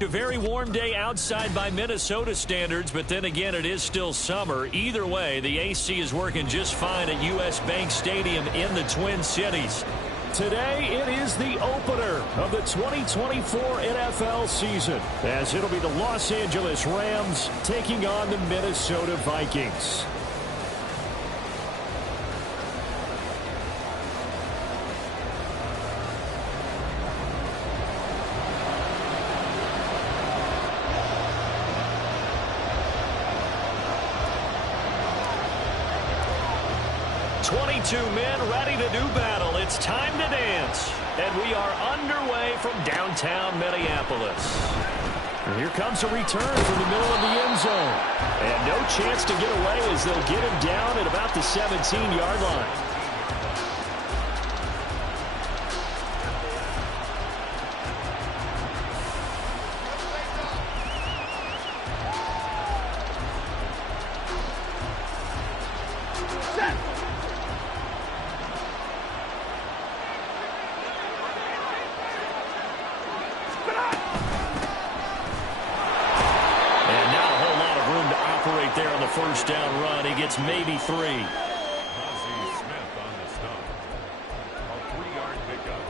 A very warm day outside by Minnesota standards, but then again, it is still summer. Either way, the AC is working just fine at U.S. Bank Stadium in the Twin Cities. Today, it is the opener of the 2024 NFL season, as it'll be the Los Angeles Rams taking on the Minnesota Vikings. Two men ready to do battle. It's time to dance. And we are underway from downtown Minneapolis. And here comes a return from the middle of the end zone. And no chance to get away as they'll get him down at about the 17-yard line. First down run. He gets maybe 3. Smith on the stop. A 3-yard pickup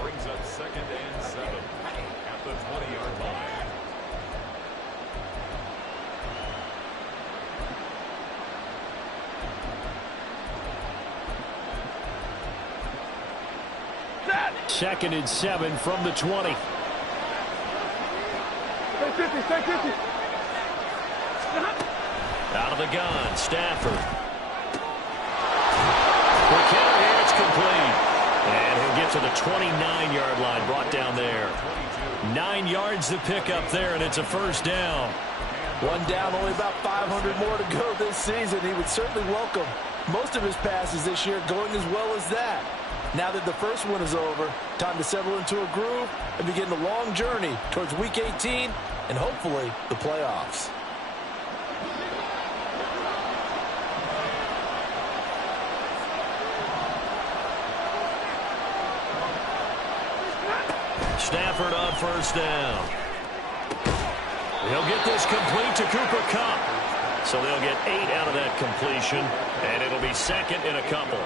brings up 2nd and 7 at the 20-yard line. Second and 7 from the 20. Stay 50. Out of the gun, Stafford. For Kenner, it's complete. And he'll get to the 29-yard line, brought down there. 9 yards to pick up there, and it's a first down. One down, only about 500 more to go this season. He would certainly welcome most of his passes this year going as well as that. Now that the first one is over, time to settle into a groove and begin the long journey towards Week 18 and hopefully the playoffs. Stafford on first down. He'll get this complete to Cooper Kupp. So they'll get 8 out of that completion, and it'll be second in a couple.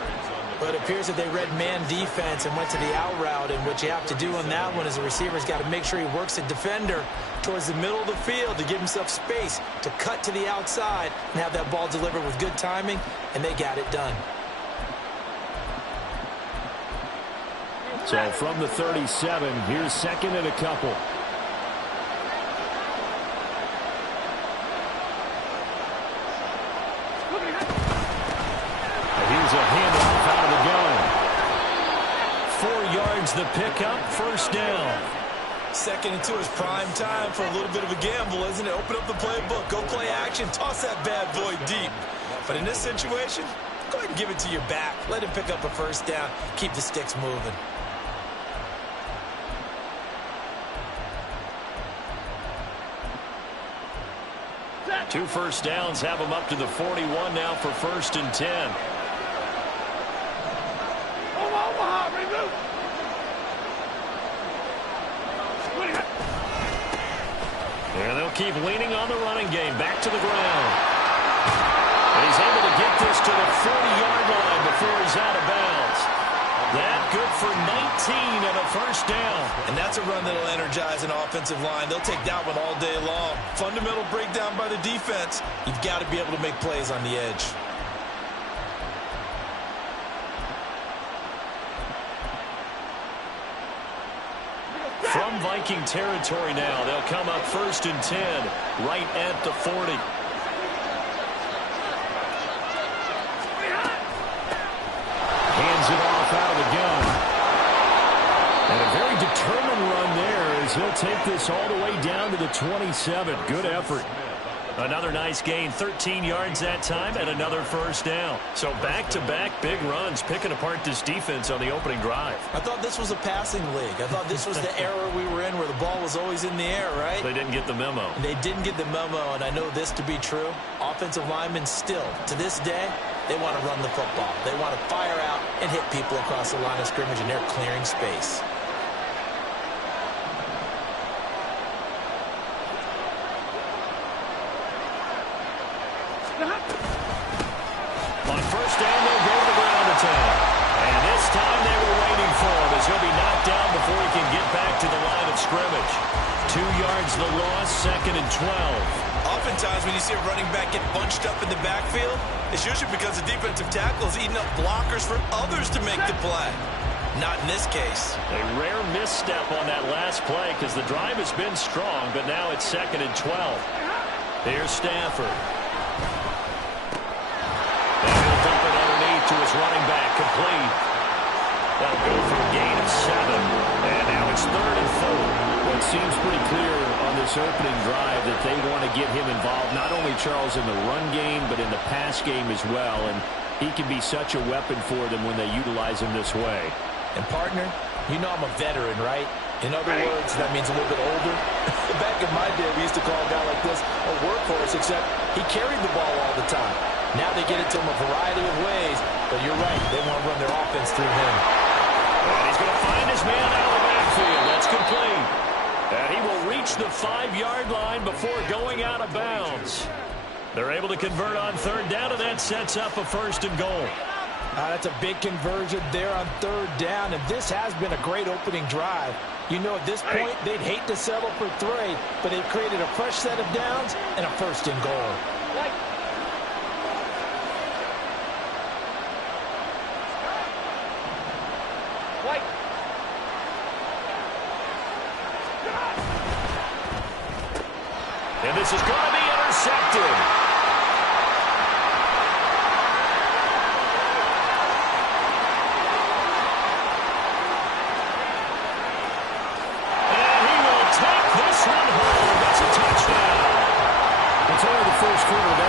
But it appears that they read man defense and went to the out route, and what you have to do on that one is the receiver's got to make sure he works the defender towards the middle of the field to give himself space to cut to the outside and have that ball delivered with good timing, and they got it done. So from the 37, here's second and a couple. And here's a handoff out of the gun. 4 yards the pickup, first down. 2nd and 2 is prime time for a little bit of a gamble, isn't it? Open up the playbook, go play action, toss that bad boy deep. But in this situation, go ahead and give it to your back. Let him pick up a first down, keep the sticks moving. 2 first downs have them up to the 41 now for 1st and 10. And they'll keep leaning on the running game. Back to the ground. And he's able to get this to the 40-yard line before he's out of bounds. That good for 19 and a first down. And that's a run that'll energize an offensive line. They'll take that one all day long. Fundamental breakdown by the defense. You've got to be able to make plays on the edge. From Viking territory now, they'll come up 1st and 10, right at the 40. Hands it off out of the gun. And a very determined run there as as he'll take this all the way down to the 27. Good effort. Another nice gain, 13 yards that time, and another first down. So back-to-back big runs, picking apart this defense on the opening drive. I thought this was a passing league. I thought this was the era we were in where the ball was always in the air, right? They didn't get the memo. They didn't get the memo, and I know this to be true. Offensive linemen still, to this day, they want to run the football. They want to fire out and hit people across the line of scrimmage, and they're clearing space. On first down, they'll go to the ground attack. And this time they were waiting for him as he'll be knocked down before he can get back to the line of scrimmage. 2 yards the loss, 2nd and 12. Oftentimes when you see a running back get bunched up in the backfield, it's usually because the defensive tackle is eating up blockers for others to make the play. Not in this case. A rare misstep on that last play because the drive has been strong, but now it's 2nd and 12. Here's Stafford. And he'll dump it underneath to his running back, complete. That'll go for a gain of 7. And now it's 3rd and 4. Well, it seems pretty clear on this opening drive that they want to get him involved, not only, Charles, in the run game, but in the pass game as well. And he can be such a weapon for them when they utilize him this way. And, partner, you know I'm a veteran, right? In other words, that means a little bit older. Back in my day, we used to call a guy like this a workhorse, except he carried the ball all the time. Now they get it to him a variety of ways, but you're right, they want to run their offense through him. And he's going to find his man out of the backfield. That's complete. And he will reach the 5-yard line before going out of bounds. They're able to convert on 3rd down, and that sets up a 1st and goal. That's a big conversion there on 3rd down, and this has been a great opening drive. You know, at this point, they'd hate to settle for 3, but they've created a fresh set of downs and a 1st and goal. And this is going to be intercepted.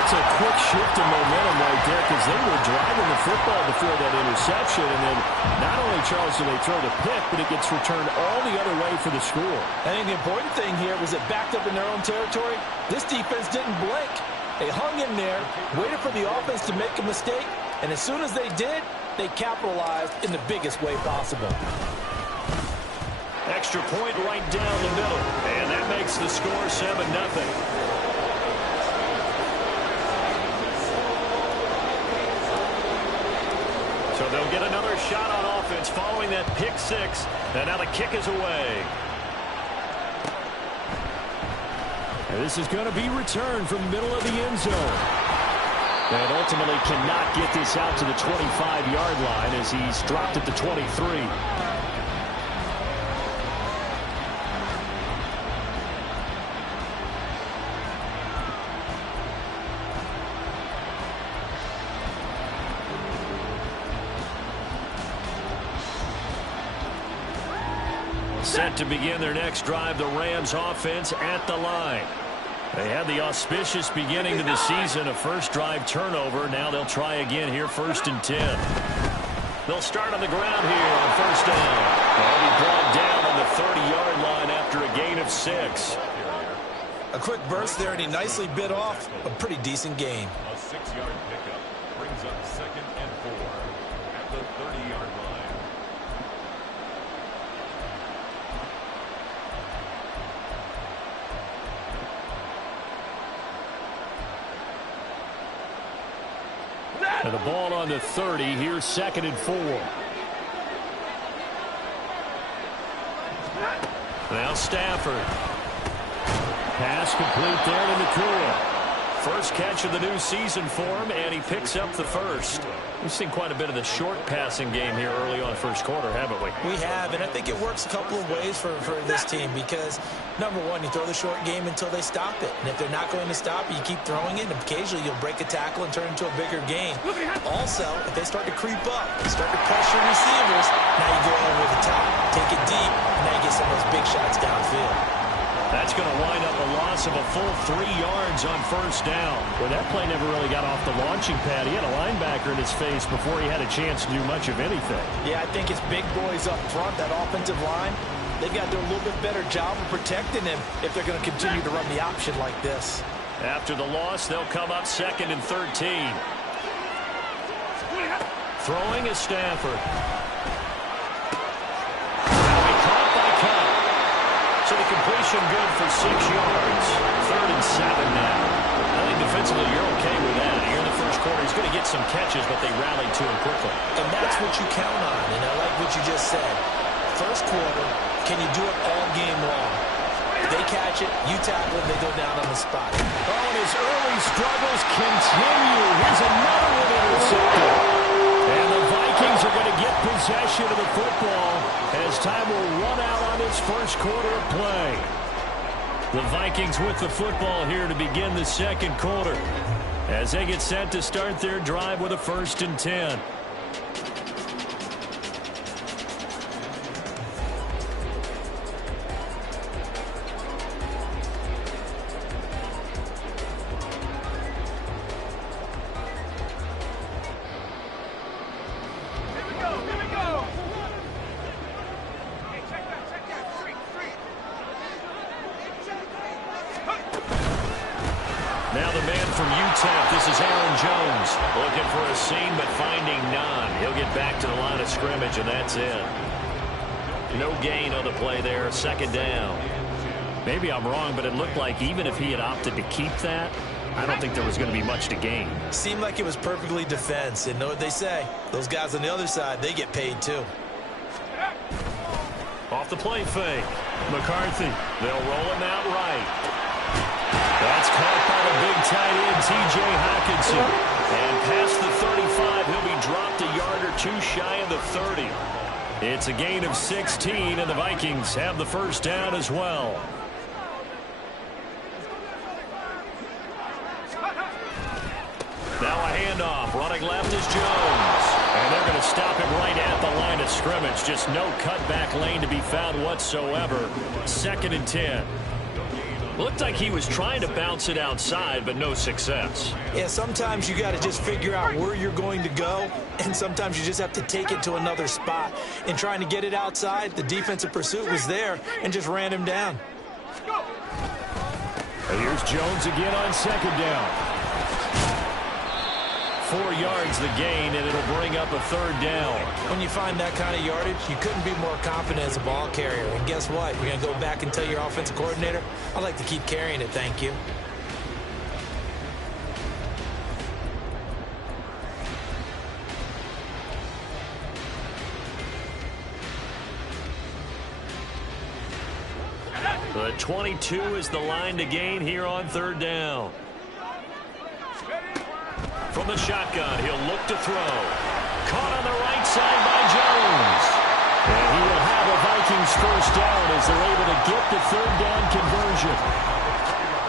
That's a quick shift in momentum right there because they were driving the football before that interception. And then not only, Charles, do they throw the pick, but it gets returned all the other way for the score. I think the important thing here was it backed up in their own territory. This defense didn't blink. They hung in there, waited for the offense to make a mistake, and as soon as they did, they capitalized in the biggest way possible. Extra point right down the middle, and that makes the score 7-0. So they'll get another shot on offense following that pick 6. And now the kick is away. And this is going to be returned from the middle of the end zone. And ultimately cannot get this out to the 25-yard line as he's dropped at the 23. Set to begin their next drive, the Rams offense at the line. They had the auspicious beginning to the season, a first drive turnover. Now they'll try again here, 1st and 10. They'll start on the ground here on 1st down. They'll be brought down on the 30-yard line after a gain of 6. A quick burst there, and he nicely bit off a pretty decent gain. A 6-yard pickup brings up 2nd and 4 at the 30-yard line. And the ball on the 30. Here's 2nd and 4. Now Stafford. Pass complete there to McCool. First catch of the new season for him, and he picks up the first. We've seen quite a bit of the short passing game here early on first quarter, haven't we? We have, and I think it works a couple of ways for this team because, number one, you throw the short game until they stop it. And if they're not going to stop it, you keep throwing it, and occasionally you'll break a tackle and turn it into a bigger gain. Also, if they start to creep up, they start to pressure receivers, now you go over the top, take it deep, and now you get some of those big shots downfield. going to wind up a loss of a full 3 yards on first down. Well, that play never really got off the launching pad. He had a linebacker in his face before he had a chance to do much of anything. Yeah, I think it's big boys up front, that offensive line. They've got to do a little bit better job of protecting him if they're going to continue to run the option like this. After the loss, they'll come up 2nd and 13. Throwing is Stafford. That'll be caught by Cup. So the completion good for 6 yards. 3rd and 7 now. I think defensively you're okay with that. Here in the first quarter, he's going to get some catches, but they rallied to him quickly. And that's what you count on, and I like what you just said. First quarter, can you do it all game long? They catch it, you tackle it, they go down on the spot. Oh, and his early struggles continue. Here's another one intercepted. And the Vikings are going to get possession of the football as time will run out on this first quarter of play. The Vikings with the football here to begin the second quarter as they get set to start their drive with a 1st and 10. Now the man from UTEP, this is Aaron Jones, looking for a seam but finding none. He'll get back to the line of scrimmage, and that's it. No gain on the play there, 2nd down. Maybe I'm wrong, but it looked like even if he had opted to keep that, I don't think there was going to be much to gain. Seemed like it was perfectly defense, and know what they say. Those guys on the other side, they get paid too. Off the play fake. McCarthy, they'll roll him out right. That's caught by the big tight end, T.J. Hockenson. And past the 35, he'll be dropped a yard or 2 shy of the 30. It's a gain of 16, and the Vikings have the first down as well. Now a handoff. Running left is Jones. And they're going to stop him right at the line of scrimmage. Just no cutback lane to be found whatsoever. 2nd and 10. Looked like he was trying to bounce it outside, but no success. Yeah, sometimes you got to just figure out where you're going to go, and sometimes you just have to take it to another spot. In trying to get it outside, the defensive pursuit was there and just ran him down. Here's Jones again on 2nd down. 4 yards the gain, and it'll bring up a 3rd down. When you find that kind of yardage, you couldn't be more confident as a ball carrier. And guess what? You're going to go back and tell your offensive coordinator, I'd like to keep carrying it, thank you. The 22 is the line to gain here on 3rd down. From the shotgun, he'll look to throw. Caught on the right side by Jones. And he will have a Vikings first down as they're able to get the 3rd down conversion.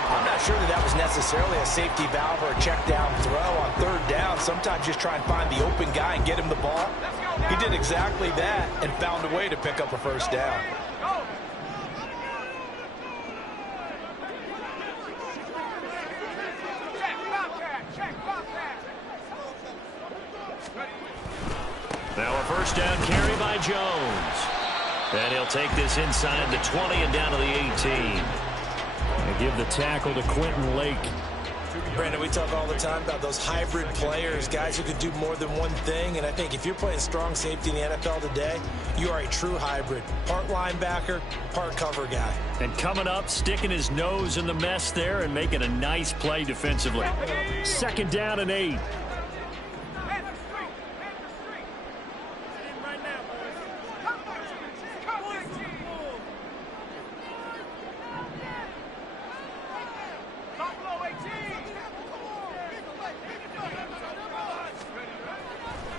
I'm not sure that was necessarily a safety valve or a check down throw on 3rd down. Sometimes just try and find the open guy and get him the ball. He did exactly that and found a way to pick up a first down. Now a first down carry by Jones. And he'll take this inside the 20 and down to the 18. And give the tackle to Quentin Lake. Brandon, we talk all the time about those hybrid players, guys who can do more than one thing. And I think if you're playing strong safety in the NFL today, you are a true hybrid. Part linebacker, part cover guy. And coming up, sticking his nose in the mess there and making a nice play defensively. 2nd down and 8.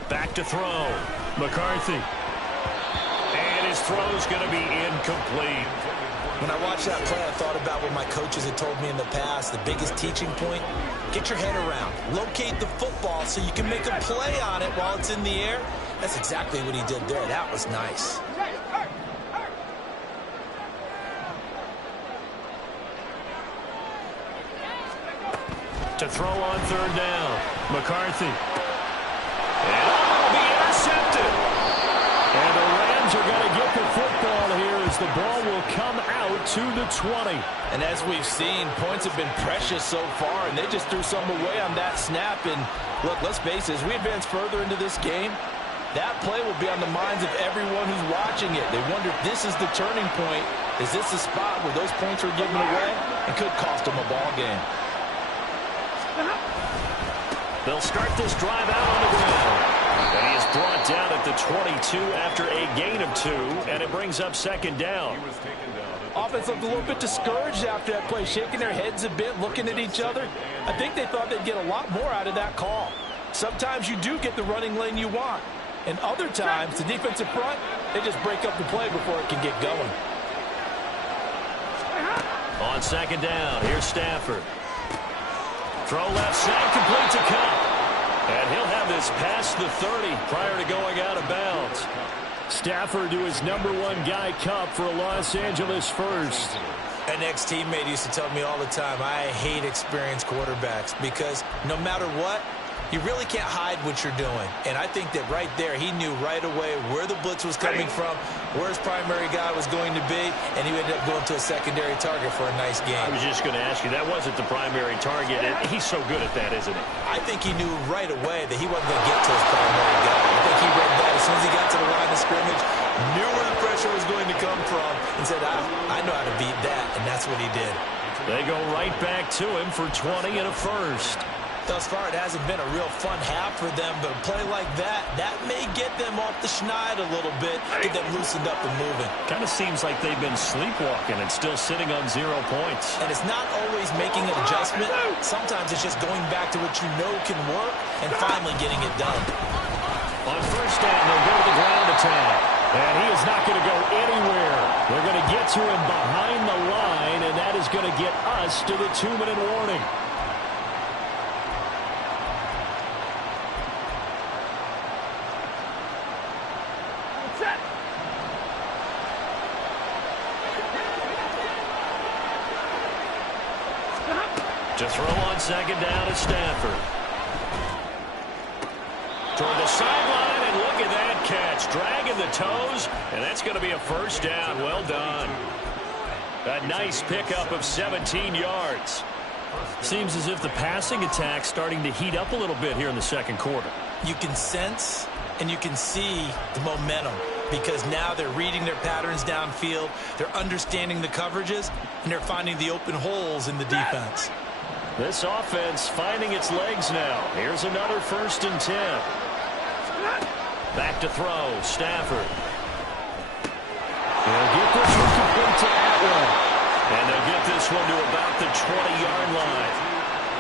Back to throw. McCarthy. And his throw's going to be incomplete. When I watched that play, I thought about what my coaches had told me in the past. The biggest teaching point, get your head around. Locate the football so you can make a play on it while it's in the air. That's exactly what he did there. That was nice. To throw on third down. McCarthy. And it'll be intercepted. And the Rams are going to get the football here as the ball will come out to the 20. And as we've seen, points have been precious so far, and they just threw some away on that snap. And look, let's face it, as we advance further into this game, that play will be on the minds of everyone who's watching it. They wonder if this is the turning point. Is this the spot where those points are given away and could cost them a ball game? They'll start this drive out on the ground. And he is brought down at the 22 after a gain of 2, and it brings up second down. Offense looked a little bit discouraged after that play, shaking their heads a bit, looking at each other. I think they thought they'd get a lot more out of that call. Sometimes you do get the running lane you want. And other times, the defensive front, they just break up the play before it can get going. On second down, here's Stafford. Throw left side, complete to Cup. And he'll have this past the 30 prior to going out of bounds. Stafford to his #1 guy, Cup, for a Los Angeles first. An ex-teammate used to tell me all the time, I hate experienced quarterbacks because no matter what, you really can't hide what you're doing. And I think that right there, he knew right away where the blitz was coming from, where his primary guy was going to be, and he ended up going to a secondary target for a nice game. I was just going to ask you, that wasn't the primary target. And he's so good at that, isn't he? I think he knew right away that he wasn't going to get to his primary guy. I think he read that as soon as he got to the line of scrimmage, knew where the pressure was going to come from, and said, I know how to beat that, and that's what he did. They go right back to him for 20 and a first. Thus far, it hasn't been a real fun half for them, but a play like that may get them off the schneid a little bit, get them loosened up and moving. Kind of seems like they've been sleepwalking and still sitting on 0 points. And it's not always making an adjustment. Sometimes it's just going back to what you know can work and finally getting it done. On first down, they'll go to the ground attack. And he is not going to go anywhere. They're going to get to him behind the line, and that is going to get us to the 2-minute warning. To throw on second down is Stafford. Toward the sideline, and look at that catch. Dragging the toes, and that's going to be a first down. Well done. A nice pickup of 17 yards. Seems as if the passing attack's starting to heat up a little bit here in the second quarter. You can sense and you can see the momentum because now they're reading their patterns downfield, they're understanding the coverages, and they're finding the open holes in the defense. This offense finding its legs now. Here's another 1st and 10. Back to throw, Stafford. They'll get this one complete to Atwell. And they'll get this one to about the 20-yard line.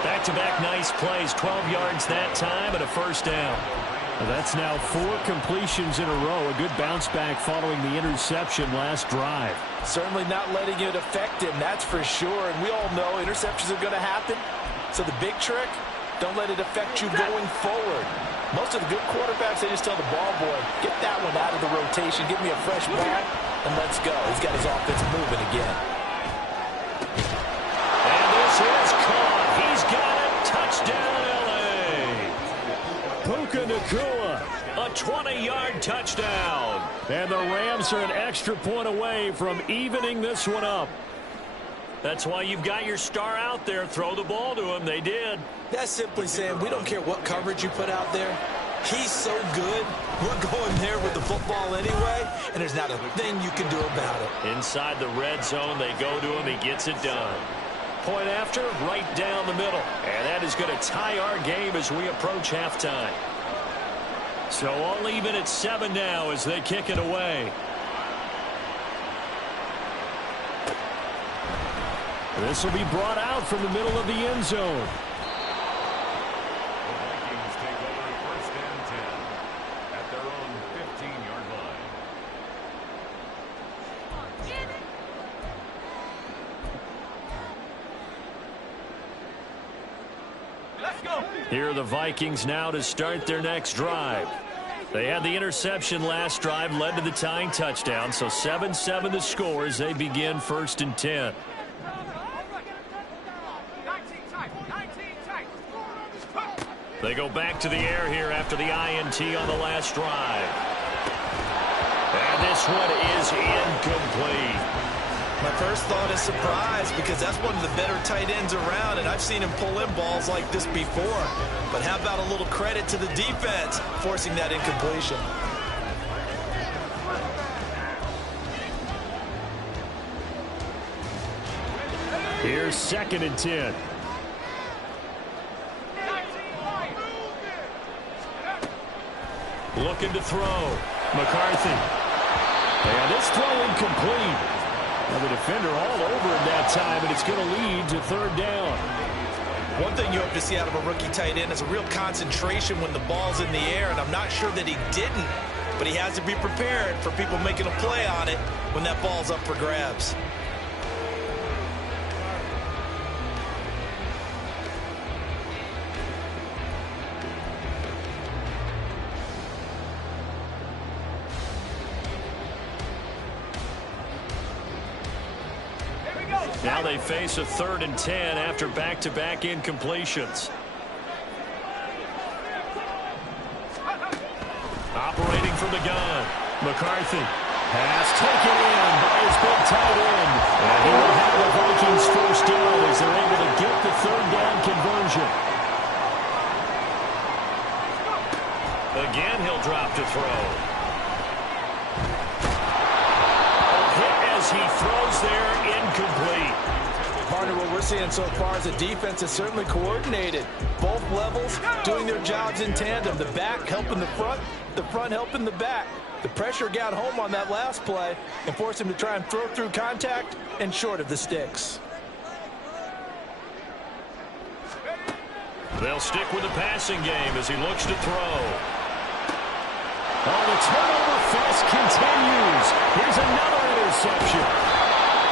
Back-to-back nice plays, 12 yards that time, and a first down. Well, that's now 4 completions in a row. A good bounce back following the interception last drive. Certainly not letting it affect him, that's for sure. And we all know interceptions are going to happen. So the big trick, don't let it affect you going forward. Most of the good quarterbacks, they just tell the ball boy, get that one out of the rotation, give me a fresh ball, and let's go. He's got his offense moving again. And this is caught. He's got it. Touchdown, L.A. Puka Nacua. A 20-yard touchdown. And the Rams are an extra point away from evening this one up. That's why you've got your star out there. Throw the ball to him. They did. That's simply saying we don't care what coverage you put out there. He's so good. We're going there with the football anyway, and there's not a thing you can do about it. Inside the red zone, they go to him. He gets it done. Point after, right down the middle. And that is going to tie our game as we approach halftime. So all even at 7 now as they kick it away. This will be brought out from the middle of the end zone. The Vikings take over 1st and 10 at their own 15-yard line. Let's go. Here are the Vikings now to start their next drive. They had the interception last drive, led to the tying touchdown, so 7-7 the score as they begin 1st and 10. They go back to the air here after the INT on the last drive. And this one is incomplete. My first thought is surprise, because that's one of the better tight ends around, and I've seen him pull in balls like this before. But how about a little credit to the defense forcing that incompletion? Here's 2nd and 10. Looking to throw. McCarthy. And this throw incomplete. Now the defender all over him that time, and it's going to lead to 3rd down. One thing you hope to see out of a rookie tight end is a real concentration when the ball's in the air, and I'm not sure that he didn't, but he has to be prepared for people making a play on it when that ball's up for grabs. Now they face a 3rd and 10 after back-to-back incompletions. Operating from the gun. McCarthy. Pass taken in by his big tight end. And he will have the Vikings first down as they're able to get the 3rd down conversion. Again, he'll drop to throw. He throws there, incomplete. Partner, what we're seeing so far is the defense is certainly coordinated. Both levels doing their jobs in tandem. The back helping the front helping the back. The pressure got home on that last play and forced him to try and throw through contact and short of the sticks. They'll stick with the passing game as he looks to throw. Oh, the turnover fest continues. Here's another interception.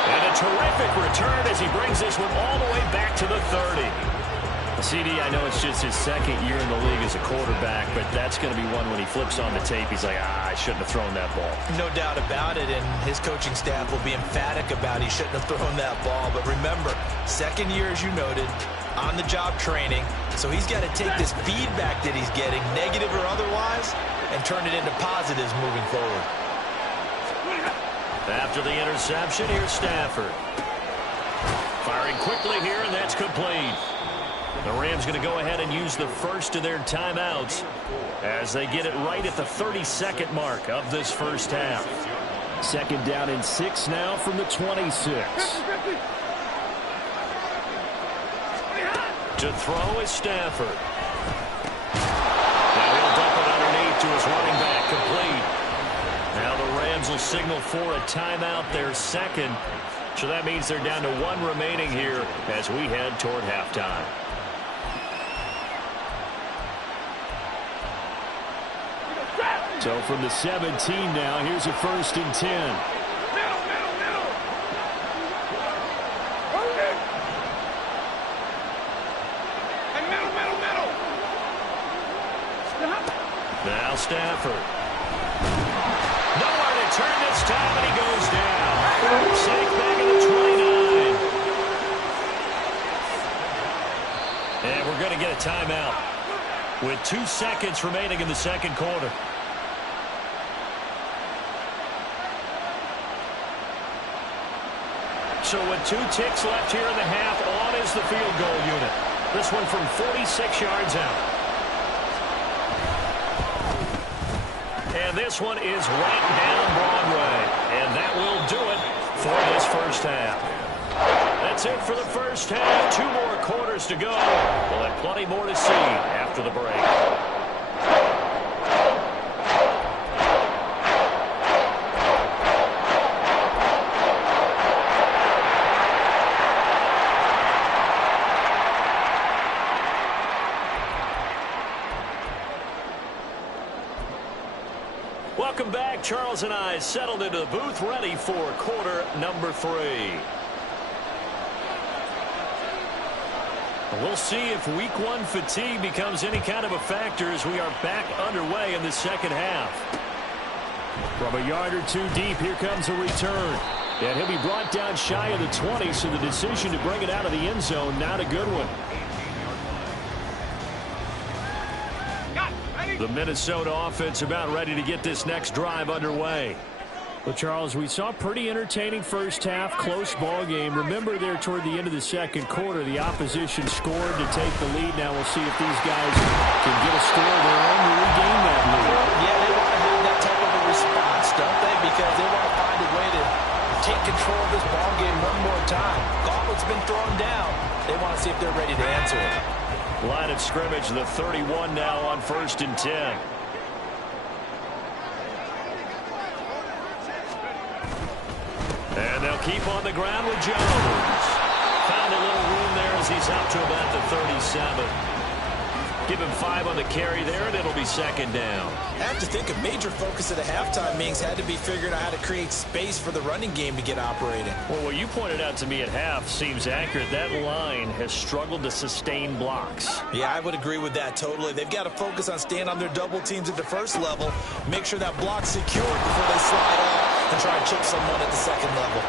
And a terrific return as he brings this one all the way back to the 30. CD, I know it's just his 2nd year in the league as a quarterback, but that's going to be one when he flips on the tape. He's like, I shouldn't have thrown that ball. No doubt about it, and his coaching staff will be emphatic about he shouldn't have thrown that ball. But remember, 2nd year, as you noted, on-the-job training. So he's got to take this feedback that he's getting, negative or otherwise, and turn it into positives moving forward. After the interception, here's Stafford. Firing quickly here, and that's complete. The Rams going to go ahead and use the first of their timeouts as they get it right at the 32nd mark of this first half. 2nd down and 6 now from the 26. To throw is Stafford. Now he'll dump it underneath to his running back, complete. Now the Rams will signal for a timeout, their 2nd. So that means they're down to 1 remaining here as we head toward halftime. So from the 17 now, here's a 1st and 10. Now Stafford. Nowhere to turn this time, and he goes down. Safe back at the 29. And we're going to get a timeout with 2 seconds remaining in the 2nd quarter. So with 2 ticks left here in the half, on is the field goal unit. This one from 46 yards out. And this one is right down Broadway. And that will do it for this first half. That's it for the first half. 2 more quarters to go. We'll have plenty more to see after the break. Welcome back. Charles and I settled into the booth, ready for quarter number 3. We'll see if week 1 fatigue becomes any kind of a factor as we are back underway in the 2nd half. From a yard or 2 deep, here comes a return. And he'll be brought down shy of the 20, so the decision to bring it out of the end zone, not a good one. The Minnesota offense about ready to get this next drive underway. Well, Charles, we saw a pretty entertaining first half, close ball game. Remember there toward the end of the second quarter, the opposition scored to take the lead. Now we'll see if these guys can get a score of their own to regain that lead. Yeah, they want to have that type of a response, don't they? Because they want to find a way to take control of this ball game one more time. Gauntlet's been thrown down. They want to see if they're ready to answer it. Line of scrimmage, the 31 now on 1st and 10. And they'll keep on the ground with Jones. Found a little room there as he's up to about the 37. Give him 5 on the carry there, and it'll be 2nd down. I have to think a major focus of the halftime meetings had to be figuring out how to create space for the running game to get operating. Well, what you pointed out to me at half seems accurate. That line has struggled to sustain blocks. Yeah, I would agree with that totally. They've got to focus on staying on their double teams at the first level, make sure that block's secured before they slide off and try and chip someone at the second level.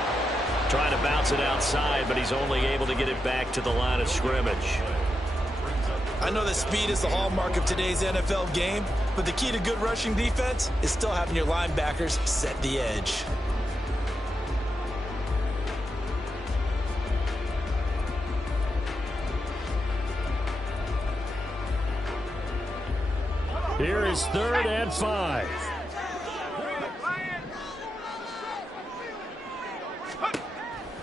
Trying to bounce it outside, but he's only able to get it back to the line of scrimmage. I know that speed is the hallmark of today's NFL game, but the key to good rushing defense is still having your linebackers set the edge. Here is 3rd and 5.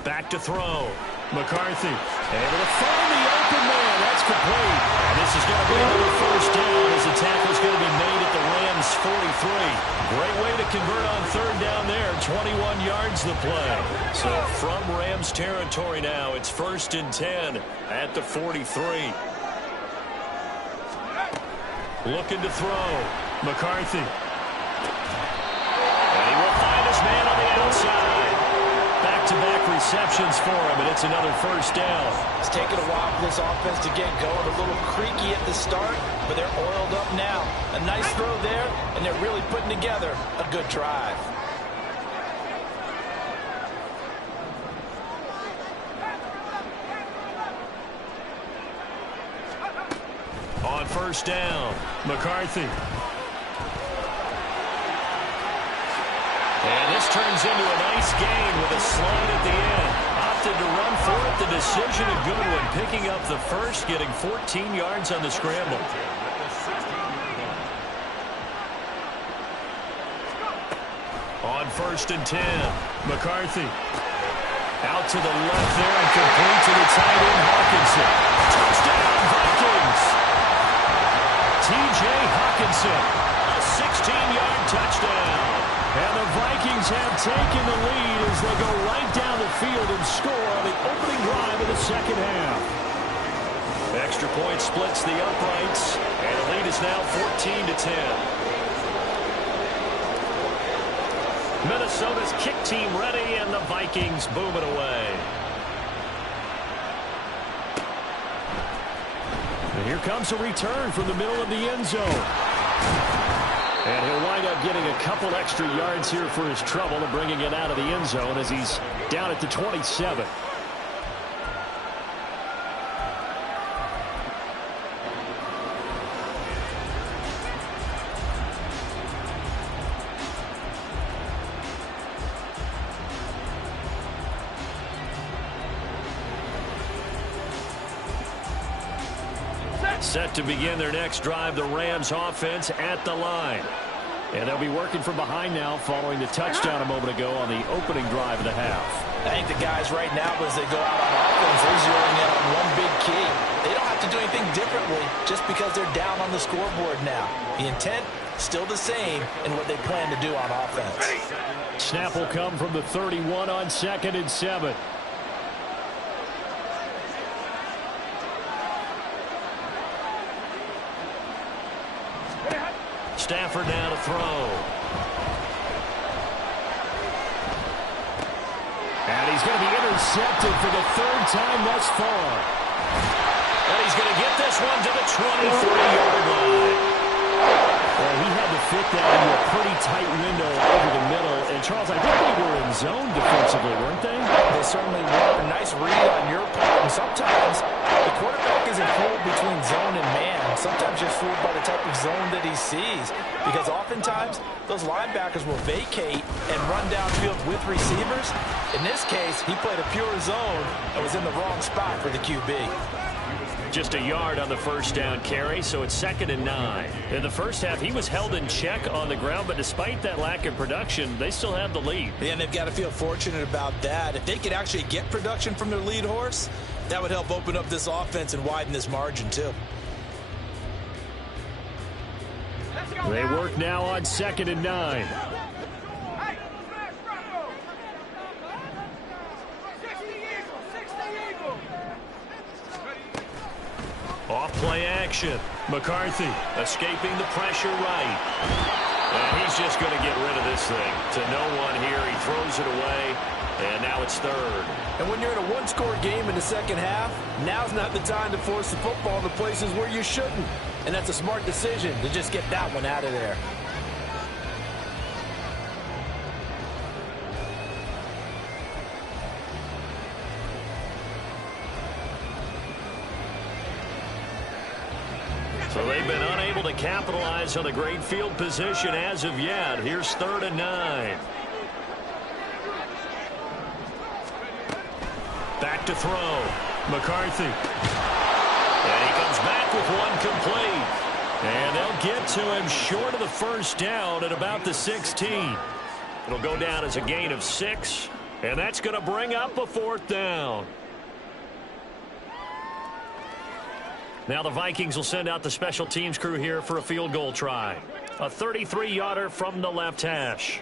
Back to throw. McCarthy able to find the open man. That's complete. And this is going to be another 1st down as the tackle's going to be made at the Rams 43. Great way to convert on 3rd down there. 21 yards the play. So from Rams territory now, it's 1st and 10 at the 43. Looking to throw. McCarthy. And he will find his man on the outside. Back-to-back receptions for him, and it's another 1st down. It's taken a while for this offense to get going. A little creaky at the start, but they're oiled up now. A nice throw there, and they're really putting together a good drive. On 1st down, McCarthy. And this turns into a nice gain with a slide at the end. Opted to run for it. The decision a good one. Picking up the first, getting 14 yards on the scramble. On 1st and 10. McCarthy. Out to the left there and complete to the tight end, Hawkinson. Touchdown, Vikings. T.J. Hawkinson. A 16-yard touchdown. And the Vikings have taken the lead as they go right down the field and score on the opening drive of the 2nd half. Extra point splits the uprights, and the lead is now 14-10. Minnesota's kick team ready, and the Vikings boom it away. And here comes a return from the middle of the end zone. And he'll wind up getting a couple extra yards here for his trouble and bringing it out of the end zone as he's down at the 27. Set to begin their next drive, the Rams offense at the line. And they'll be working from behind now following the touchdown a moment ago on the opening drive of the half. I think the guys right now, as they go out on offense, they're zeroing in on one big key. They don't have to do anything differently just because they're down on the scoreboard now. The intent, still the same in what they plan to do on offense. Snap will come from the 31 on 2nd and 7. Stafford now to throw. And he's going to be intercepted for the 3rd time thus far. And he's going to get this one to the 23-yard line. Well, he had to fit that into a pretty tight window over the middle. And, Charles, I think they were in zone defensively, weren't they? They certainly were. A nice read on your part. And sometimes the quarterback is isn't fooled between zone and man. Sometimes you're fooled by the type of zone that he sees, because oftentimes those linebackers will vacate and run downfield with receivers. In this case, he played a pure zone and was in the wrong spot for the QB. Just a yard on the first down carry, so it's 2nd and 9. In the first half, he was held in check on the ground, but despite that lack of production, they still have the lead. Yeah, and they've got to feel fortunate about that. If they could actually get production from their lead horse, that would help open up this offense and widen this margin, too. They work now on 2nd and 9. Off play action. McCarthy escaping the pressure right. And he's just going to get rid of this thing. To no one here. He throws it away. And now it's 3rd. And when you're in a one-score game in the second half, now's not the time to force the football in the places where you shouldn't. And that's a smart decision to just get that one out of there. So they've been unable to capitalize on a great field position as of yet. Here's 3rd and 9. Back to throw. McCarthy. And he comes back with one complete. And they'll get to him short of the first down at about the 16. It'll go down as a gain of 6. And that's going to bring up a 4th down. Now the Vikings will send out the special teams crew here for a field goal try. A 33-yarder from the left hash.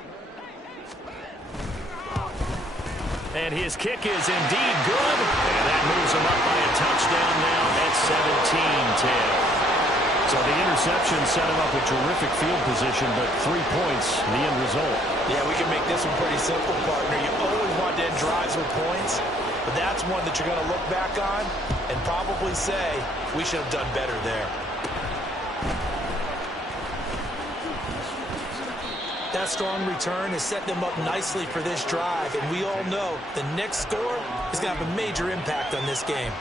And his kick is indeed good. And that moves him up by a touchdown now at 17-10. So the interception set him up with terrific field position, but 3 points, the end result. Yeah, we can make this one pretty simple, partner. You always want to end drives with points, but that's one that you're going to look back on and probably say, we should have done better there. That strong return has set them up nicely for this drive, and we all know the next score is going to have a major impact on this game.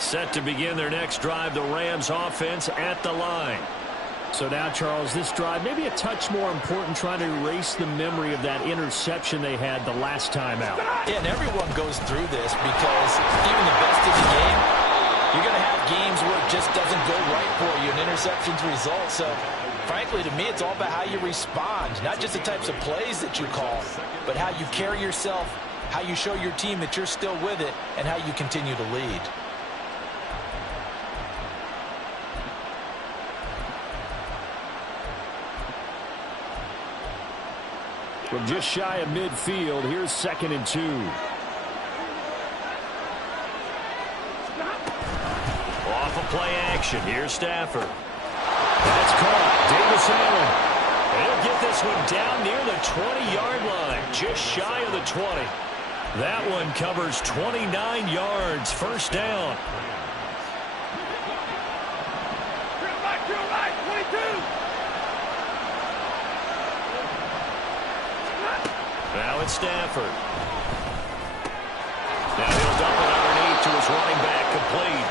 Set to begin their next drive, the Rams offense at the line. So now, Charles, this drive maybe a touch more important, trying to erase the memory of that interception they had the last time out. Yeah, and everyone goes through this because even the best in the game, you're going to have games where it just doesn't go right for you, and interceptions result. So, frankly, to me, it's all about how you respond, not just the types of plays that you call, but how you carry yourself, how you show your team that you're still with it, and how you continue to lead. From just shy of midfield, here's 2nd and 2. Off a play action. Here's Stafford. That's caught. Davis Allen. He'll get this one down near the 20-yard line. Just shy of the 20. That one covers 29 yards. First down. Now it's Stafford. Now he'll dump it underneath to his running back, complete.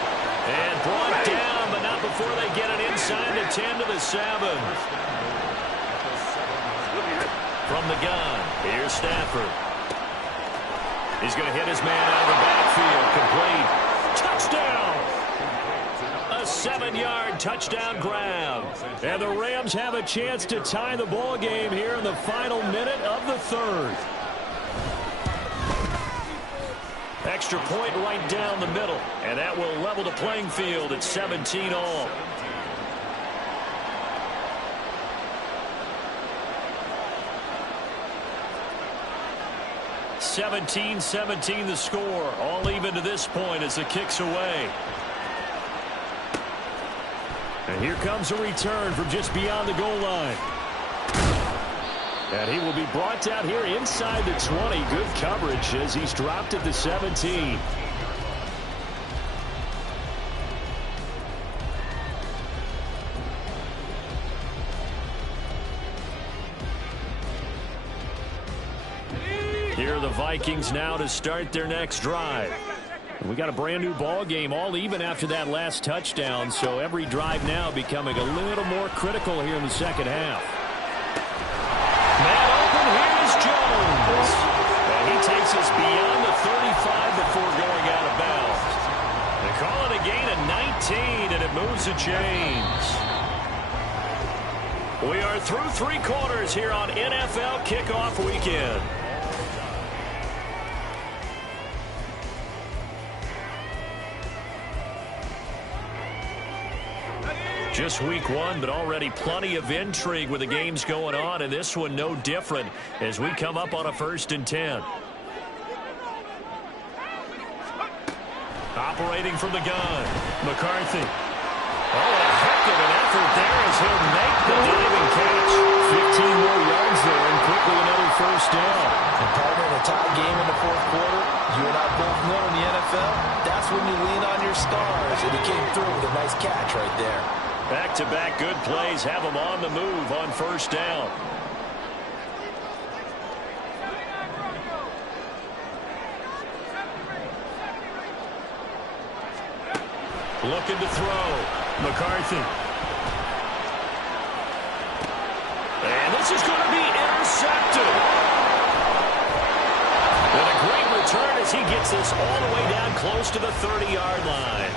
And brought down, but not before they get it inside the 10 to the 7. From the gun, here's Stafford. He's going to hit his man out of the backfield, complete. Touchdown! A 7-yard touchdown grab. And the Rams have a chance to tie the ball game here in the final minute of the 3rd. Extra point right down the middle, and that will level the playing field at 17 all. (17-17) the score, all even to this point as the kick's away. And here comes a return from just beyond the goal line. And he will be brought down here inside the 20. Good coverage as he's dropped at the 17. are the Vikings now to start their next drive. We got a brand new ball game, all even after that last touchdown, so every drive now becoming a little more critical here in the second half. Man open, here's Jones. And he takes us beyond the 35 before going out of bounds. They call it a gain of 19, and it moves the chains. We are through 3 quarters here on NFL Kickoff Weekend. Just week 1, but already plenty of intrigue with the games going on, and this one no different as we come up on a 1st and 10. Operating from the gun, McCarthy. Oh, a heck of an effort there as he'll make the diving catch. 15 more yards there and quickly another 1st down. And partner, in a tie game in the 4th quarter, you and I both know in the NFL, that's when you lean on your stars, and he came through with a nice catch right there. Back-to-back good plays have them on the move on 1st down. Looking to throw. McCarthy. And this is going to be intercepted. And a great return as he gets this all the way down close to the 30-yard line.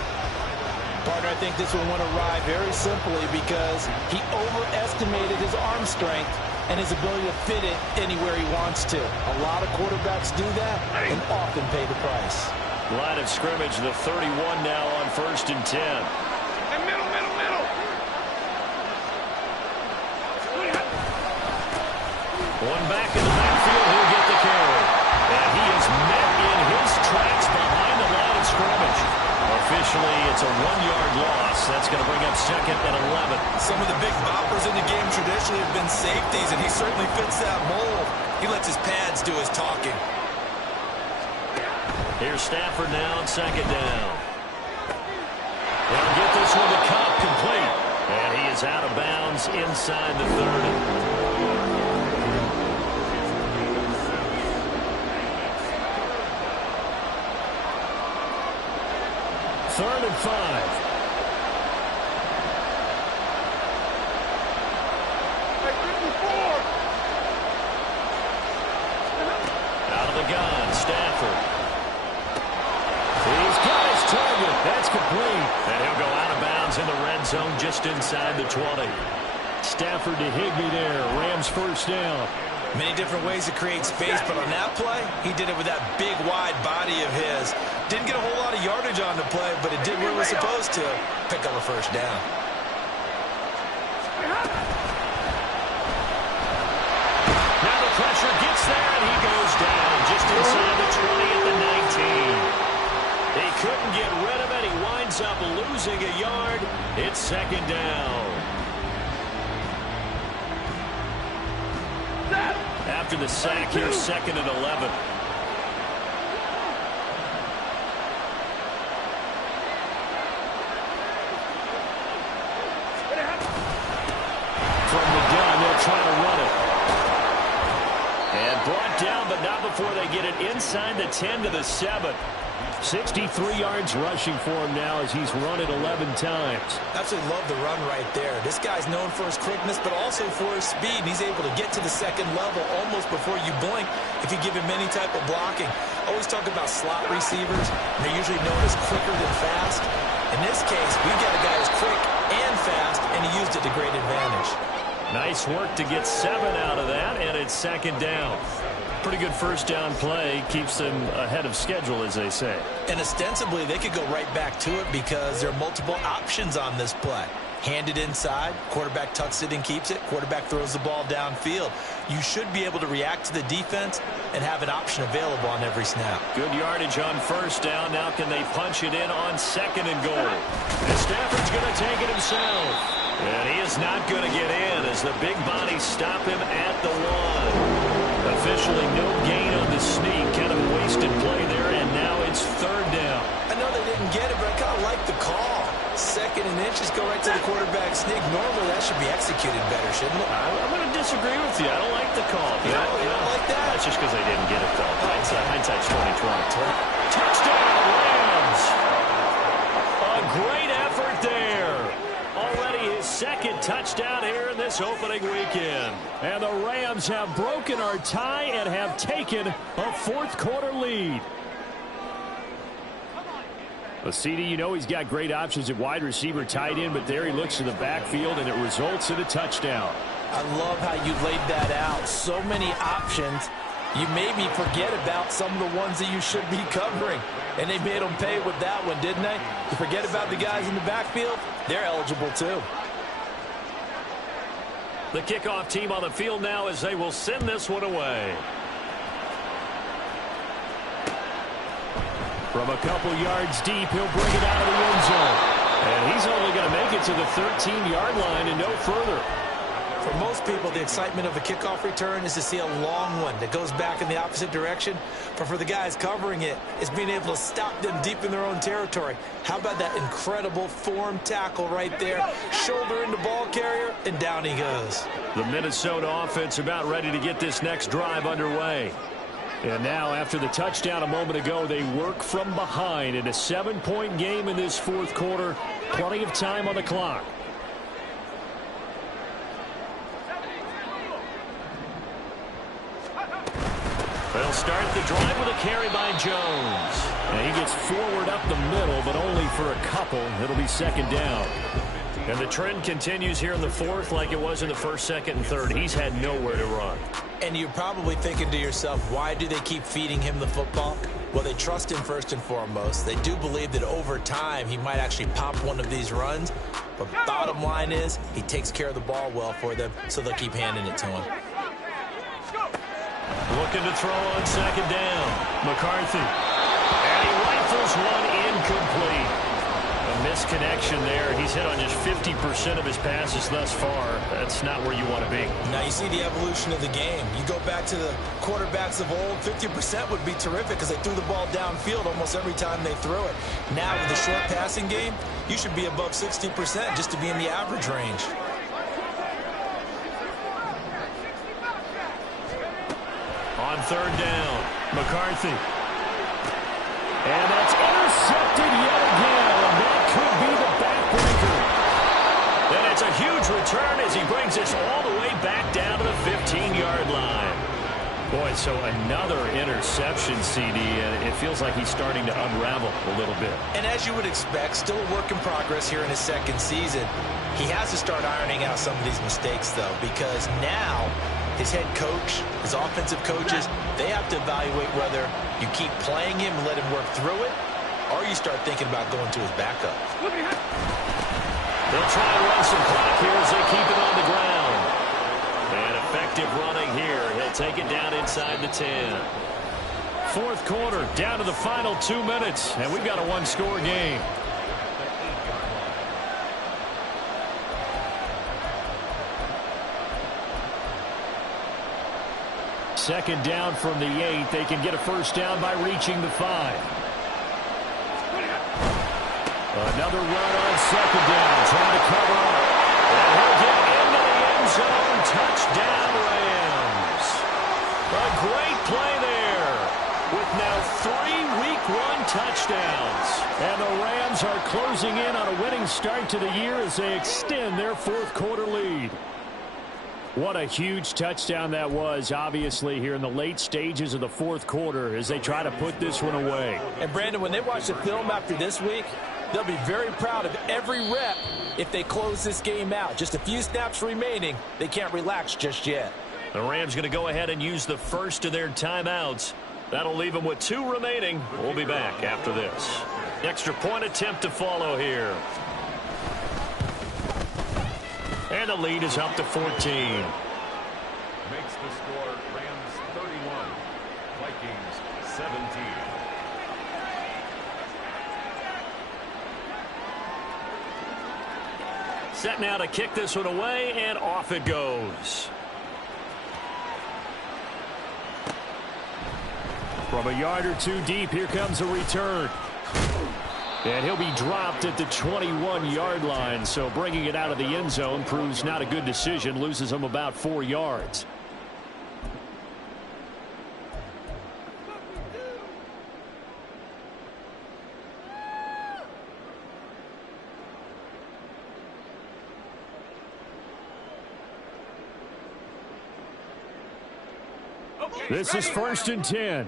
Partner, I think this one went awry very simply because he overestimated his arm strength and his ability to fit it anywhere he wants to. A lot of quarterbacks do that and often pay the price. Line of scrimmage, the 31 now on 1st and 10. And middle. One back in the backfield, he'll get the carry. And he is met in his tracks behind the line of scrimmage. Officially, it's a 1-yard loss. That's going to bring up 2nd and 11. Some of the big boppers in the game traditionally have been safeties, and he certainly fits that mold. He lets his pads do his talking. Here's Stafford now on 2nd down. They'll get this one to Cup complete. And he is out of bounds inside the 30. 3rd and 5. Out of the gun, Stafford. He's got his target. That's complete. And he'll go out of bounds in the red zone just inside the 20. Stafford to Higbee there. Rams 1st down. Many different ways to create space, but on that play, he did it with that big, wide body of his. Didn't get a whole lot of yardage on the play, but it did what it was supposed to. Pick up a 1st down. Now the pressure gets there, and he goes down just inside the 20 at the 19. He couldn't get rid of it. He winds up losing a yard. It's 2nd down. After the sack, here's 2nd and 11. From the gun, they'll try to run it. And brought down, but not before they get it inside the 10 to the 7. 63 yards rushing for him now as he's run it 11 times. Absolutely love the run right there. This guy's known for his quickness, but also for his speed. He's able to get to the 2nd level almost before you blink if you give him any type of blocking. Always talk about slot receivers. They're usually known as quicker than fast. In this case, we've got a guy who's quick and fast, and he used it to great advantage. Nice work to get 7 out of that, and it's 2nd down. Pretty good 1st down play. Keeps them ahead of schedule, as they say. And ostensibly, they could go right back to it because there are multiple options on this play. Handed inside, quarterback tucks it and keeps it, quarterback throws the ball downfield. You should be able to react to the defense and have an option available on every snap. Good yardage on 1st down. Now can they punch it in on 2nd and goal? And Stafford's going to take it himself. And he is not going to get in as the big bodies stop him at the 1. Officially no gain on the sneak. Kind of a wasted play there, and now it's 3rd down. I know they didn't get it, but I kind of like the call. 2nd and inches, go right to the quarterback sneak. Normally, that should be executed better, shouldn't it? I'm going to disagree with you. I don't like the call. You don't like that? That's just because they didn't get it, though. Hindsight's 20/20. Touchdown, Rams! A great effort there. Already his 2nd touchdown here in this opening weekend. And the Rams have broken our tie and have taken a 4th quarter lead. Well, CD, you know he's got great options at wide receiver, tight end, but there he looks to the backfield, and it results in a touchdown. I love how you laid that out. So many options. You maybe forget about some of the ones that you should be covering. And they made them pay with that one, didn't they? You forget about the guys in the backfield, they're eligible too. The kickoff team on the field now as they will send this one away. From a couple yards deep, he'll bring it out of the end zone. And he's only going to make it to the 13-yard line and no further. For most people, the excitement of a kickoff return is to see a long one that goes back in the opposite direction. But for the guys covering it, it's being able to stop them deep in their own territory. How about that incredible form tackle right there? Shoulder into ball carrier, and down he goes. The Minnesota offense about ready to get this next drive underway. And now, after the touchdown a moment ago, they work from behind in a 7-point game in this 4th quarter. Plenty of time on the clock. They'll start the drive with a carry by Jones. And he gets forward up the middle, but only for a couple. It'll be 2nd down. And the trend continues here in the 4th like it was in the 1st, 2nd, and 3rd. He's had nowhere to run. And you're probably thinking to yourself, why do they keep feeding him the football? Well, they trust him first and foremost. They do believe that over time he might actually pop one of these runs. But bottom line is he takes care of the ball well for them, so they'll keep handing it to him. Looking to throw on 2nd down. McCarthy. And he rifles one incomplete. A misconnection there. He's hit on just 50% of his passes thus far. That's not where you want to be. Now you see the evolution of the game. You go back to the quarterbacks of old, 50% would be terrific because they threw the ball downfield almost every time they threw it. Now with the short passing game, you should be above 60% just to be in the average range. On 3rd down, McCarthy. And that's intercepted yet again. And that could be the backbreaker. And it's a huge return as he brings us all the way back down to the 15-yard line. Boy, so another interception, CD, and it feels like he's starting to unravel a little bit. And as you would expect, still a work in progress here in his 2nd season. He has to start ironing out some of these mistakes, though, because now his head coach, his offensive coaches, they have to evaluate whether you keep playing him and let him work through it, or you start thinking about going to his backup. They'll try and run some clock here as they keep it on the ground. And effective running here. He'll take it down inside the 10. 4th quarter, down to the final 2 minutes, and we've got a 1-score game. Second down from the 8. They can get a 1st down by reaching the 5. Another run on 2nd down, trying to cover up. And he'll get into the end zone. Touchdown, Rams. A great play there with now 3 Week 1 touchdowns. And the Rams are closing in on a winning start to the year as they extend their 4th quarter lead. What a huge touchdown that was, obviously, here in the late stages of the 4th quarter as they try to put this one away. And, Brandon, when they watch the film after this week, they'll be very proud of every rep if they close this game out. Just a few snaps remaining. They can't relax just yet. The Rams going to go ahead and use the first of their timeouts. That'll leave them with 2 remaining. We'll be back after this. Extra point attempt to follow here. And the lead is up to 14. Makes the score Rams 31, Vikings 17. Set now to kick this one away, and off it goes. From a yard or 2 deep, here comes a return. And he'll be dropped at the 21-yard line. So bringing it out of the end zone proves not a good decision. Loses him about 4 yards. This is 1st and 10.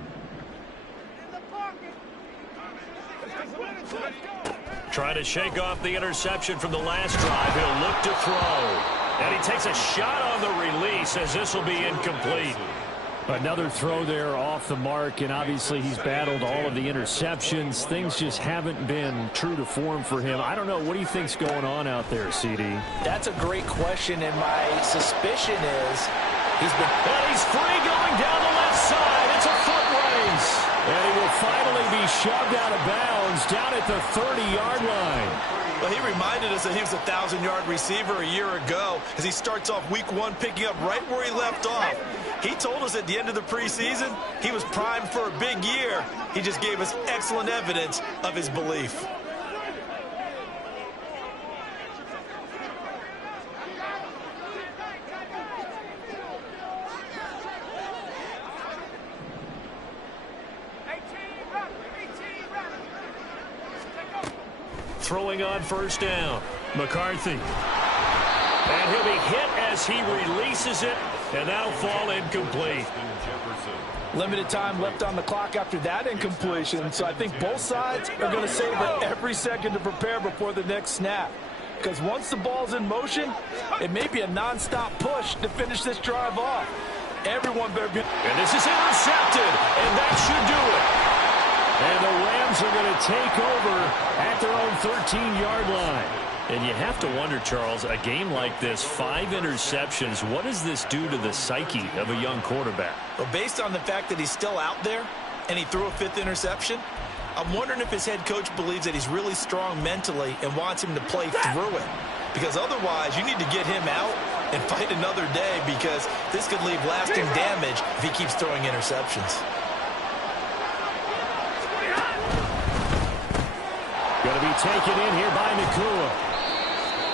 Trying to shake off the interception from the last drive. He'll look to throw. And he takes a shot on the release as this will be incomplete. Another throw there off the mark, and obviously he's battled all of the interceptions. Things just haven't been true to form for him. I don't know. What do you think's going on out there, CD? That's a great question, and my suspicion is And he's free going down the left side. It's a foot race. And he will finally be shoved out of bounds down at the 30-yard line. Well, he reminded us that he was a 1,000-yard receiver a year ago as he starts off week 1 picking up right where he left off. He told us at the end of the preseason he was primed for a big year. He just gave us excellent evidence of his belief. Throwing on 1st down. McCarthy. And he'll be hit as he releases it, and that'll fall incomplete. limited time left on the clock after that incompletion. So I think both sides are going to savor every second to prepare before the next snap. Because once the ball's in motion, it may be a nonstop push to finish this drive off. Everyone better be... And this is intercepted, and that should do it. And the Rams are going to take over at their own 13-yard line. And you have to wonder, Charles, a game like this, 5 interceptions, what does this do to the psyche of a young quarterback? Well, based on the fact that he's still out there and he threw a 5th interception, I'm wondering if his head coach believes that he's really strong mentally and wants him to play through it. Because otherwise, you need to get him out and fight another day, because this could leave lasting damage if he keeps throwing interceptions. Going to be taken in here by Nakua.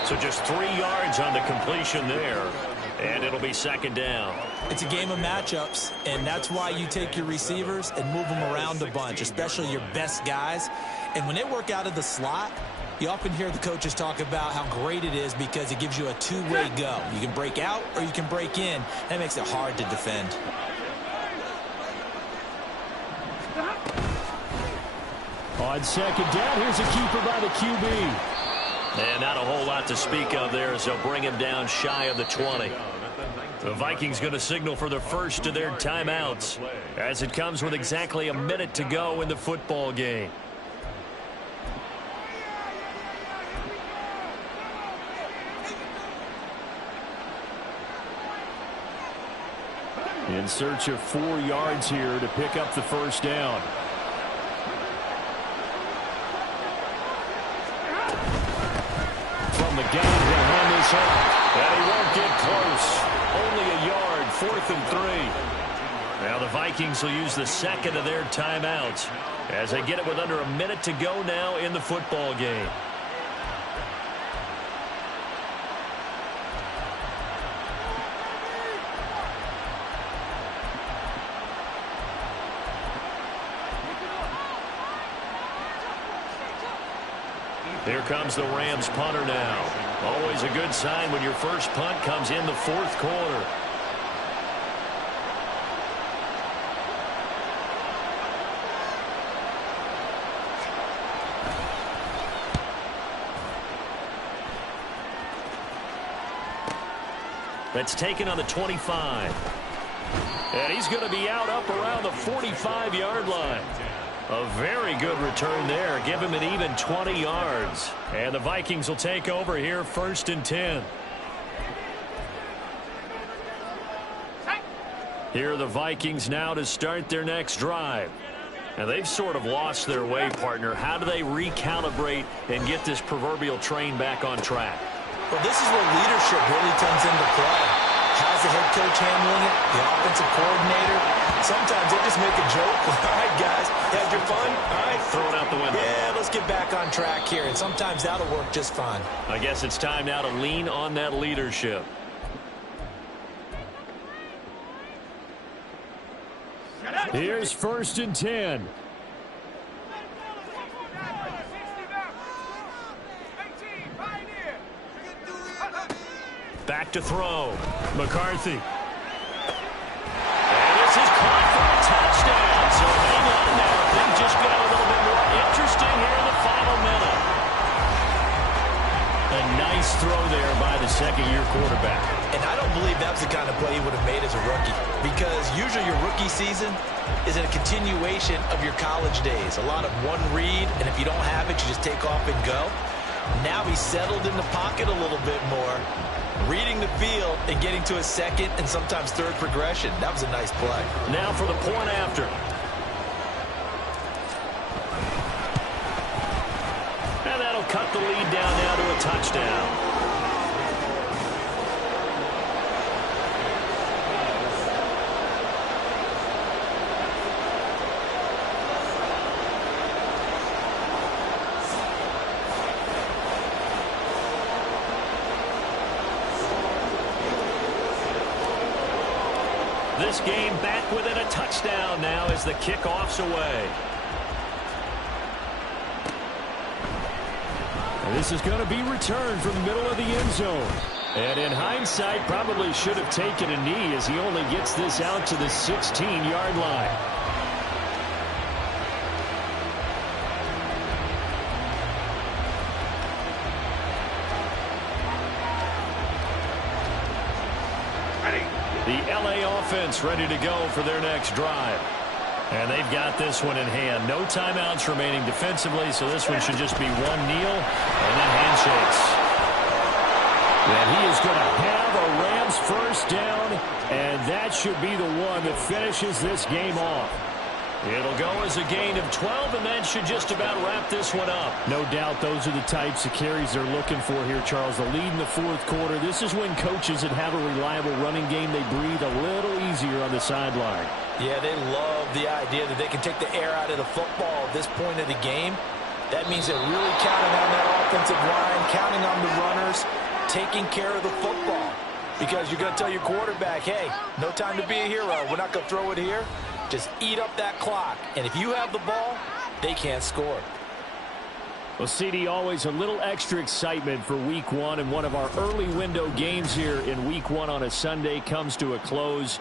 So just 3 yards on the completion there, and it'll be 2nd down. It's a game of matchups, and that's why you take your receivers and move them around a bunch, especially your best guys. And when they work out of the slot, you often hear the coaches talk about how great it is because it gives you a two-way go. You can break out or you can break in. That makes it hard to defend. On 2nd down, here's a keeper by the QB. And not a whole lot to speak of there as they'll bring him down shy of the 20. The Vikings going to signal for the first of their timeouts as it comes with exactly a minute to go in the football game. In search of 4 yards here to pick up the 1st down. From the gun, he'll hand this off. And he won't get close. Only a yard, 4th and 3. Now the Vikings will use the 2nd of their timeouts as they get it with under a minute to go now in the football game. Here comes the Rams punter now. Always a good sign when your first punt comes in the 4th quarter. That's taken on the 25. And he's going to be out up around the 45-yard line. A very good return there. Give him an even 20 yards. And the Vikings will take over here 1st and 10. Here are the Vikings now to start their next drive. And they've sort of lost their way, partner. How do they recalibrate and get this proverbial train back on track? Well, this is where leadership really comes into play. How's the head coach handling it? The offensive coordinator? Sometimes they just make a joke. All right, guys, had your fun? All right. Throw it out the window. Yeah, let's get back on track here, and sometimes that'll work just fine. I guess it's time now to lean on that leadership. Here's 1st and 10. Back to throw. McCarthy. And this is caught for a touchdown. So hang on now. Things just got a little bit more interesting here in the final minute. A nice throw there by the second-year quarterback. And I don't believe that was the kind of play he would have made as a rookie, because usually your rookie season is a continuation of your college days. A lot of one read, and if you don't have it, you just take off and go. Now he's settled in the pocket a little bit more, reading the field and getting to a second and sometimes third progression. That was a nice play. Now for the point after. And that'll cut the lead down now to a touchdown. This game back within a touchdown now as the kickoff's away. And this is going to be returned from the middle of the end zone. And in hindsight, probably should have taken a knee as he only gets this out to the 16-yard line. The LA offense ready to go for their next drive. And they've got this one in hand. No timeouts remaining defensively, so this one should just be one kneel and then handshakes. And he is going to have a Rams first down, and that should be the one that finishes this game off. It'll go as a gain of 12, and that should just about wrap this one up. No doubt those are the types of carries they're looking for here, Charles. The lead in the fourth quarter. This is when coaches that have a reliable running game, they breathe a little easier on the sideline. Yeah, they love the idea that they can take the air out of the football at this point of the game. That means they're really counting on that offensive line, counting on the runners, taking care of the football. Because you're going to tell your quarterback, hey, no time to be a hero. We're not going to throw it here. Just eat up that clock. And if you have the ball, they can't score. Well, CD, always a little extra excitement for Week 1, and one of our early window games here in Week 1 on a Sunday comes to a close.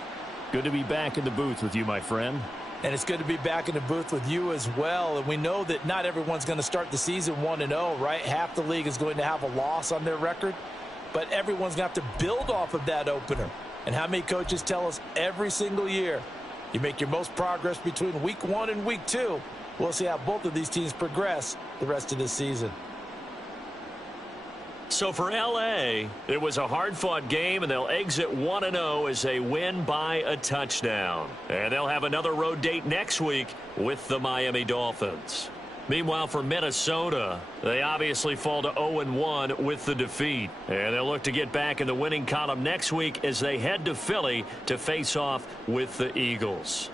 Good to be back in the booth with you, my friend. And it's good to be back in the booth with you as well. And we know that not everyone's going to start the season 1-0, right? Half the league is going to have a loss on their record. But everyone's going to have to build off of that opener. And how many coaches tell us every single year, you make your most progress between Week 1 and Week 2. We'll see how both of these teams progress the rest of this season. So for L.A., it was a hard-fought game, and they'll exit 1-0 as they win by a touchdown. And they'll have another road date next week with the Miami Dolphins. Meanwhile, for Minnesota, they obviously fall to 0-1 with the defeat. And they'll look to get back in the winning column next week as they head to Philly to face off with the Eagles.